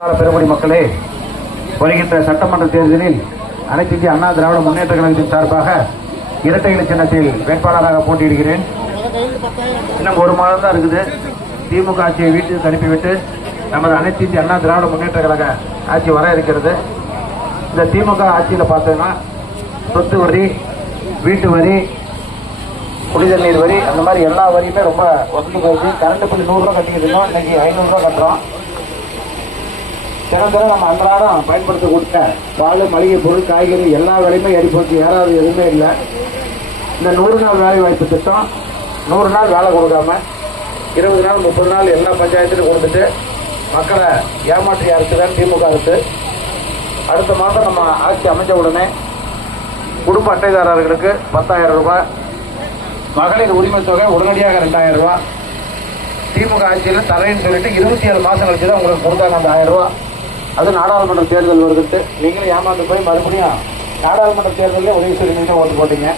பெருங்குடி மக்களே, வருகின்ற சட்டமன்ற தேர்தலில் அனைத்து இந்திய அண்ணா திராவிட முன்னேற்ற கழகத்தின் சார்பாக இரட்டை இலை சின்னத்தில் வேட்பாளராக போட்டியிடுகிறேன். இன்னும் ஒரு மாதம் தான் இருக்குது. திமுக ஆட்சியை வீட்டுக்கு அனுப்பிவிட்டு நமது அனைத்து இந்திய அண்ணா திராவிட முன்னேற்ற கழக ஆட்சி வர இருக்கிறது. இந்த திமுக ஆட்சியில் பார்த்தோம்னா சொத்து வரி, வீட்டு வரி, குடிநீர் நீர் வரி, அந்த மாதிரி எல்லா வரியுமே ரொம்ப ஒன்று போயிடுச்சு. கரண்ட் பில் 100 ரூபா கட்டிக்கிட்டு இருந்தோம், இன்னைக்கு 500 ரூபா கட்டுறோம். தினம் நம்ம அன்றாடம் பயன்படுத்தக்கூடிய பால், மளிகை பொருள், காய்கறி எல்லா விலையுமே ஏறி போச்சு. யாராவது எதுவுமே இல்லை. இந்த 100 நாள் வேலை வாய்ப்பு திட்டம் 100 நாள் வேலை கொடுக்காம 20 நாள் 30 நாள் எல்லா பஞ்சாயத்துலையும் கொடுத்துட்டு மக்களை ஏமாற்றிய அரசு தான் திமுக அரசு. அடுத்த மாதம் நம்ம ஆட்சி அமைச்ச உடனே குடும்ப அட்டைதாரர்களுக்கு 10,000 ரூபாய், மகளிர் உரிமை தொகை உடனடியாக 2,000 ரூபாய். திமுக ஆட்சியில் தரேன்னு சொல்லிட்டு 27 மாதம் கழிச்சு தான் உங்களுக்கு கொடுத்தாங்க அந்த 1000 ரூபாய். அது நாடாளுமன்ற தேர்தல் வருதுட்டு நீங்களும் ஏமாந்து போய் மறுபடியும் நாடாளுமன்ற தேர்தலில் உதவி செய்ய ஓட்டு போட்டீங்க.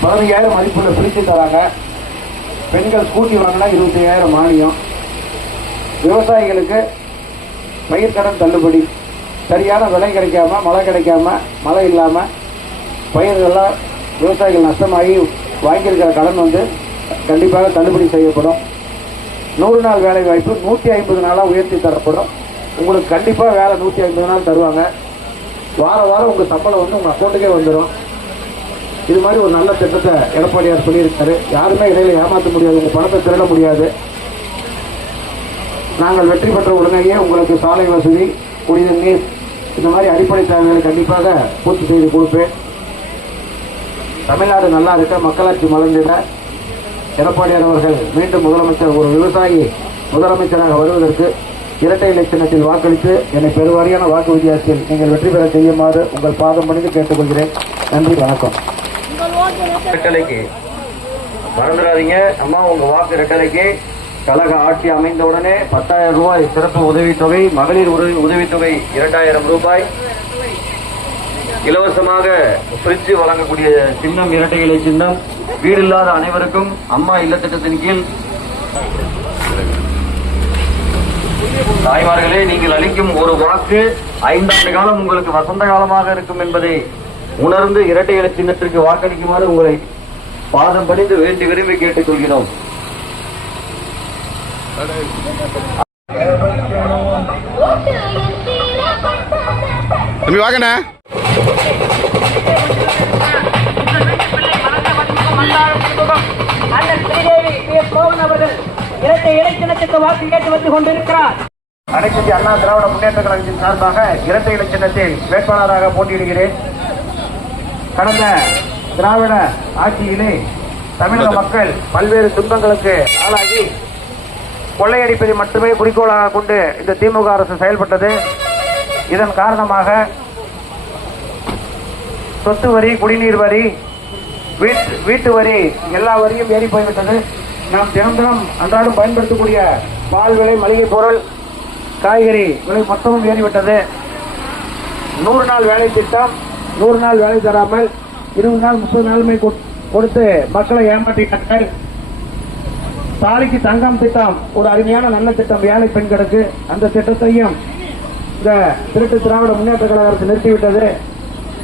15,000 மதிப்புள்ள பிரித்து தராங்க. பெண்கள் ஸ்கூட்டி வாங்கினா 25,000 மானியம். விவசாயிகளுக்கு பயிர்க்கடன் தள்ளுபடி. சரியான விலை கிடைக்காம, மழை கிடைக்காம, மழை இல்லாமல் பயிர்களெல்லாம் விவசாயிகள் நஷ்டமாகி வாங்கியிருக்கிற கடன் கண்டிப்பாக தள்ளுபடி செய்யப்படும். 100 நாள் வேலை வாய்ப்பு 150 நாளாக உயர்த்தி தரப்படும். உங்களுக்கு கண்டிப்பாக வேலை 150 நாள் தருவாங்க. வாரம் உங்கள் சம்பளம் உங்கள் அக்கௌண்ட்டுக்கே வந்துடும். இது மாதிரி ஒரு நல்ல திட்டத்தை எடப்பாடியார் சொல்லியிருக்காரு. யாருமே இடையில ஏமாற்ற முடியாது, உங்கள் பணத்தை திருட முடியாது. நாங்கள் வெற்றி பெற்ற உடனேயே உங்களுக்கு சாலை வசதி, குடிநீர் நீர், இந்த மாதிரி அடிப்படை தேவைகளை கண்டிப்பாக பூர்த்தி செய்து கொடுப்பேன். தமிழ்நாடு நல்லா இருக்க, மக்களாட்சி மலர்ந்திட எடப்பாடியார் அவர்கள் மீண்டும் முதலமைச்சர், ஒரு விவசாயி முதலமைச்சராக வருவதற்கு இரட்டை இலை சின்னத்தில் வாக்களித்து என்னை பெருவாரியான வாக்கு வித்தியாசத்தில் நீங்கள் வெற்றி பெற செய்யுமாறு உங்கள் பாதம் பணிந்து கேட்டுக்கொள்கிறேன். நன்றி, வணக்கம். ரெட்டலைக்கு மறந்துடாதீங்க அம்மா, உங்க வாக்கு ரெட்டலைக்கு. கழக ஆட்சி அமைந்தவுடனே 10,000 ரூபாய் சிறப்பு உதவித்தொகை, மகளிர் உதவித்தொகை 2,000 ரூபாய், இலவசமாக பிரிட்ஜ் வழங்கக்கூடிய சின்னம் இரட்டை இலை சின்னம், வீடு இல்லாத அனைவருக்கும் அம்மா இல்ல திட்டத்தின் கீழ். தாய்மார்களே, நீங்கள் அளிக்கும் ஒரு வாக்கு 5 ஆண்டு காலம் உங்களுக்கு வசந்த காலமாக இருக்கும் என்பதை உணர்ந்து இரட்டை இலை சின்னத்திற்கு வாக்களிக்குமாறு உங்களை பாதம் படிந்து வேண்டி விரும்பி கேட்டுக் கொள்கிறோம். வாங்கண்ணா. இரட்டை இலை சின்னத்துக்கு வாக்கு கேட்டு வந்து கொண்டிருக்கிறார். அனைத்து அண்ணா திராவிட முன்னேற்ற கழகத்தின் சார்பாக இரட்டை இலை சின்னத்தில் வேட்பாளராக போட்டியிடுகிறேன். கடந்த திராவிட ஆட்சியிலே தமிழக மக்கள் பல்வேறு துன்பங்களுக்கு ஆளாகி கொள்ளையடிப்பதை மட்டுமே குறிக்கோளாக கொண்டு இந்த திமுக அரசு செயல்பட்டது. இதன் காரணமாக சொத்து வரி, குடிநீர் வரி, வீட்டு வரி, எல்லா வரியும் ஏறி போய்விட்டது. நாம் தினம் அன்றாடம் பயன்படுத்தக்கூடிய பால் விலை, மளிகை பொருள், காய்கறி விலை மொத்தமும் ஏறிவிட்டது. 100 நாள் வேலை திட்டம் 100 நாள் வேலை தராமல் 20 நாள் 30 நாளுமே கொடுத்து மக்களை ஏமாற்றினார்கள். தாலிக்கு தங்கம் திட்டம் ஒரு அருமையான நல்ல திட்டம் வேலை பெண்களுக்கு. அந்த திட்டத்தையும் இந்த திருட்டு திராவிட முன்னேற்ற கழக அரசு நிறுத்திவிட்டது.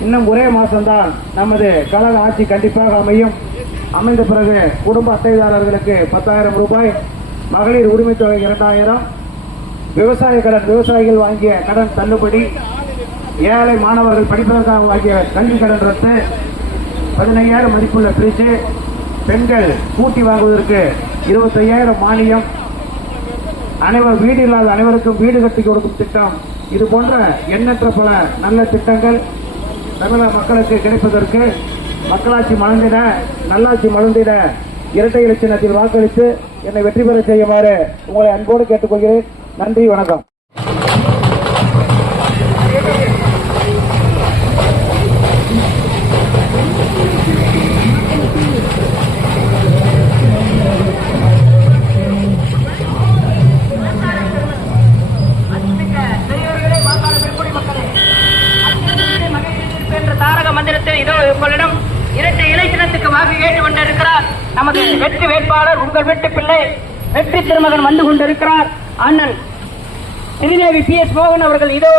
இன்னும் ஒரே மாசம்தான் நமது கழக ஆட்சி கண்டிப்பாக அமையும். அமைந்த பிறகு குடும்ப அட்டைதாரர்களுக்கு 10,000 ரூபாய், மகளிர் உரிமை தொகை 2,000, விவசாய கடன், விவசாயிகள் வாங்கிய கடன் தள்ளுபடி, ஏழை மாணவர்கள் படிப்பதற்காக வாங்கிய கல்வி கடன் ரத்து, 15,000 மதிப்புள்ள பிரிட்ஜ், பெண்கள் கூட்டி வாங்குவதற்கு 25,000 மானியம், அனைவர் வீடு இல்லாத அனைவருக்கும் வீடு கட்டி கொடுக்கும் திட்டம். இது போன்ற எண்ணற்ற பல நல்ல திட்டங்கள் தமிழக மக்களுக்கு கிடைப்பதற்கு மக்களாட்சி மலர்ந்திட, நல்லாட்சி மலர்ந்திட இரட்டை இலை சின்னத்தில் வாக்களித்து என்னை வெற்றி பெற செய்யுமாறு உங்களை அன்போடு கேட்டுக்கொள்கிறேன். நன்றி, வணக்கம். உங்களிடம் இரட்டை இலை சின்னத்துக்கு வாக்கு கேட்டு கொண்டிருக்கிறார் நமது வெற்றி வேட்பாளர், உங்கள் வீட்டு பிள்ளை வெற்றி திருமகன் வந்து கொண்டிருக்கிறார். அண்ணன் திருநேவி PS மோகன் அவர்கள் இதோ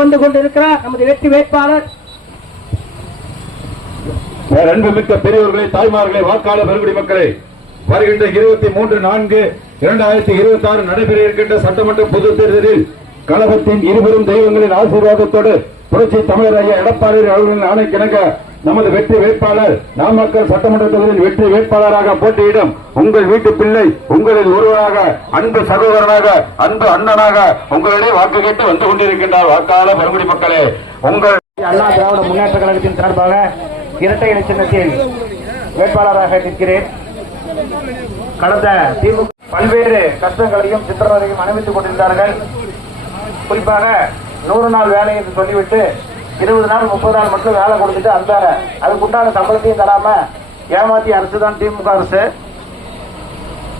வந்து கொண்டிருக்கிறார் நமது வெற்றி வேட்பாளர். அன்புமிக்க பெரியவர்களே, தாய்மார்களே, வாக்காளர் பெருங்குடி மக்களே, வருகின்ற 23/4/2026 நடைபெற இருக்கின்ற சட்டமன்ற பொதுத் தேர்தலில் கழகத்தின் இருவரும் தெய்வங்களின் ஆசீர்வாதத்தோடு புரட்சி தமிழர் ஐயா எடப்பாடி அவர்களின் ஆணைக்கிணங்க நமது வெற்றி வேட்பாளர் நாமக்கல் சட்டமன்ற தொகுதியின் வெற்றி வேட்பாளராக போட்டியிடும் உங்கள் வீட்டு பிள்ளை, உங்களில் ஒருவராக, அன்பு சகோதரனாக, அன்பு அண்ணனாக உங்களிடையே வாக்கு கேட்டு வந்து கொண்டிருக்கின்றார். வாக்காளர் பெருங்குடி மக்களே, உங்கள் அண்ணா திராவிட முன்னேற்ற கழகத்தின் சார்பாக இரட்டை இலை சின்னத்தில் வேட்பாளராக நிற்கிறேன். கடந்த திமுக பல்வேறு கஷ்டங்களையும் சித்திரவதையும் அனுபவித்துக் கொண்டிருந்தார்கள். குறிப்பாக 100 நாள் வேலை என்று சொல்லிவிட்டு 20 நாள் 30 நாள் மட்டும் வேலை கொடுத்துட்டு அதுக்குண்டான சம்பளத்தையும் தராம ஏமாத்திய அரசு தான் திமுக அரசு.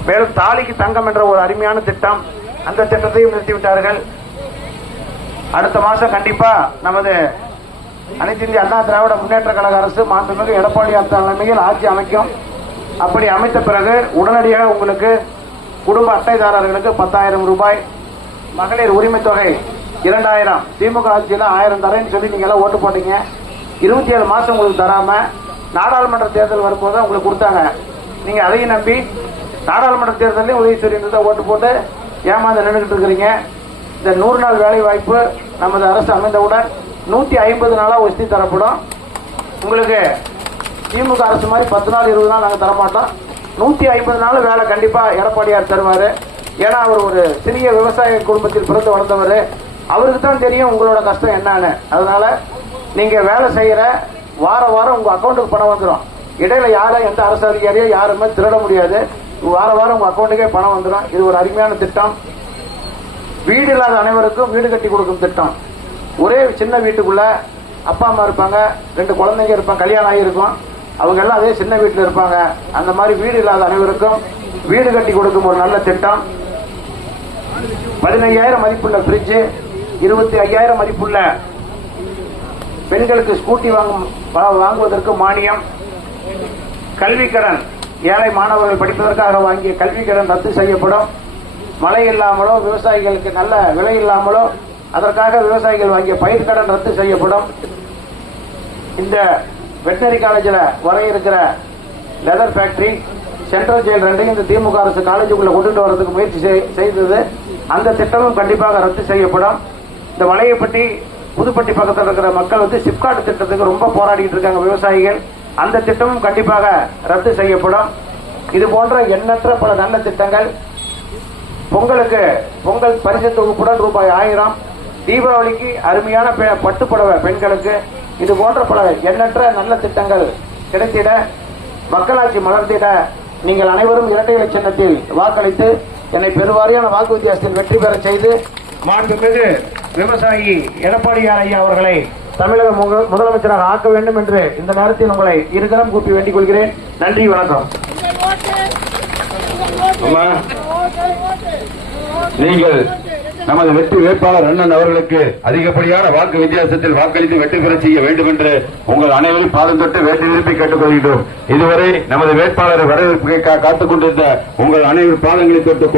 மேலும் தாலிக்கு தங்கம் என்ற ஒரு அருமையான திட்டம், அந்த திட்டத்தையும் நிறுத்திவிட்டார்கள். அடுத்த மாசம் கண்டிப்பா நமது அனைத்து இந்திய அண்ணா திராவிட முன்னேற்ற கழக அரசு மாண்புமிகு எடப்பாடியார் தலைமையில் ஆட்சி அமைக்கும். அப்படி அமைத்த பிறகு உடனடியாக உங்களுக்கு குடும்ப அட்டைதாரர்களுக்கு 10,000 ரூபாய், மகளிர் உரிமை தொகை 2,000, திமுக ஆட்சியில் 1000 தரேன்னு சொல்லி நீங்க எல்லாம் ஓட்டு போட்டீங்க. 27 மாசம் உங்களுக்கு தராம நாடாளுமன்ற தேர்தல் வரும்போது உங்களுக்கு கொடுத்தாங்க. நீங்க அதையும் நம்பி நாடாளுமன்ற தேர்தலையும் உதயசூரி ஓட்டு போட்டு ஏமாந்து நின்றுகிட்டு இருக்கிறீங்க. இந்த 100 நாள் வேலை வாய்ப்பு நமது அரசு அமைந்தவுடன் 150 நாளா ஒஸ்தி தரப்படும். உங்களுக்கு திமுக அரசு மாதிரி 10 நாள் 20 நாள் நாங்க தரமாட்டோம். 150 நாள் வேலை கண்டிப்பா எடப்பாடியார் தருவாரு. ஏன்னா அவர் ஒரு சிறிய விவசாய குடும்பத்தில் பிறந்து வளர்ந்தவர். அவருக்கு தான் தெரியும் உங்களோட கஷ்டம் என்னன்னு. அதனால நீங்க வேலை செய்யற வாரம் வாரம் உங்க அக்கௌண்ட்டுக்கு பணம் வந்துடும். இடையில யாரும் எந்த அரசு அதிகாரியோ யாருமே திருட முடியாது. வாரம் வாரம் உங்க அக்கௌண்ட்டுக்கே பணம் வந்துடும். இது ஒரு அருமையான திட்டம். வீடு இல்லாத அனைவருக்கும் வீடு கட்டி கொடுக்கும் திட்டம். ஒரே சின்ன வீட்டுக்குள்ள அப்பா அம்மா இருப்பாங்க, 2 குழந்தைங்க இருப்பாங்க, கல்யாணம் ஆகியிருக்கும், அவங்க எல்லாம் அதே சின்ன வீட்டில் இருப்பாங்க. அந்த மாதிரி வீடு இல்லாத அனைவருக்கும் வீடு கட்டி கொடுக்கும் ஒரு நல்ல திட்டம். 15,000 மதிப்புள்ள பிரிட்ஜ், 25,000 மதிப்புள்ள பெண்களுக்கு ஸ்கூட்டி வாங்குவதற்கு மானியம், கல்விக்கடன், ஏழை மாணவர்கள் படிப்பதற்காக வாங்கிய கல்விக்கடன் ரத்து செய்யப்படும். மழை இல்லாமலோ விவசாயிகளுக்கு நல்ல விலை இல்லாமலோ அதற்காக விவசாயிகள் வாங்கிய பயிர்க்கடன் ரத்து செய்யப்படும். இந்த வெட்டனரி காலேஜில் வர இருக்கிற லெதர் ஃபேக்டரி, சென்ட்ரல் ஜெயில் 2 இந்த திமுக அரசு காலேஜுக்குள்ள கொண்டு வரதுக்கு முயற்சி செய்தது. அந்த திட்டமும் கண்டிப்பாக ரத்து செய்யப்படும். இந்த வலையப்பட்டி புதுப்பட்டி பக்கத்தில் இருக்கிற மக்கள் சிப்காட் திட்டத்துக்கு ரொம்ப போராடிட்டு இருக்காங்க விவசாயிகள். அந்த திட்டமும் கண்டிப்பாக ரத்து செய்யப்படும். இது போன்ற எண்ணற்ற பல நல்ல திட்டங்கள். பொங்கலுக்கு பொங்கல் பரிசு தொகுப்புடன் ரூபாய் 1000, தீபாவளிக்கு அருமையான பட்டுப்புடவை பெண்களுக்கு. இது போன்ற பல எண்ணற்ற நல்ல திட்டங்கள் கிடைத்திட, மக்களாட்சி மலர்ந்திட நீங்கள் அனைவரும் இரட்டை இலை சின்னத்தில் வாக்களித்து என்னை பெருவாரியான வாக்கு வித்தியாசத்தில் வெற்றி பெற செய்து மாண்புமிகு விவசாயி எடப்பாடியார் ஐயா அவர்களை தமிழக முதலமைச்சராக ஆக்க வேண்டும் என்று இந்த நேரத்தில் உங்களை இருகரம் கூப்பி வேண்டிக் கொள்கிறேன். நன்றி, வணக்கம். நீங்கள் நமது வெற்றி வேட்பாளர் அண்ணன் அவர்களுக்கு அதிகப்படியான வாக்கு வித்தியாசத்தில் வாக்களித்து வெற்றி பெற செய்ய வேண்டும் என்று உங்கள் அனைவரும் பாதம் தொட்டு வேட்டி நிரப்பி கேட்டுக் கொள்கின்றோம். இதுவரை நமது வேட்பாளரை வரவேற்பு காத்துக் கொண்டிருந்த உங்கள் அனைவரும் பாதங்களை தொட்டு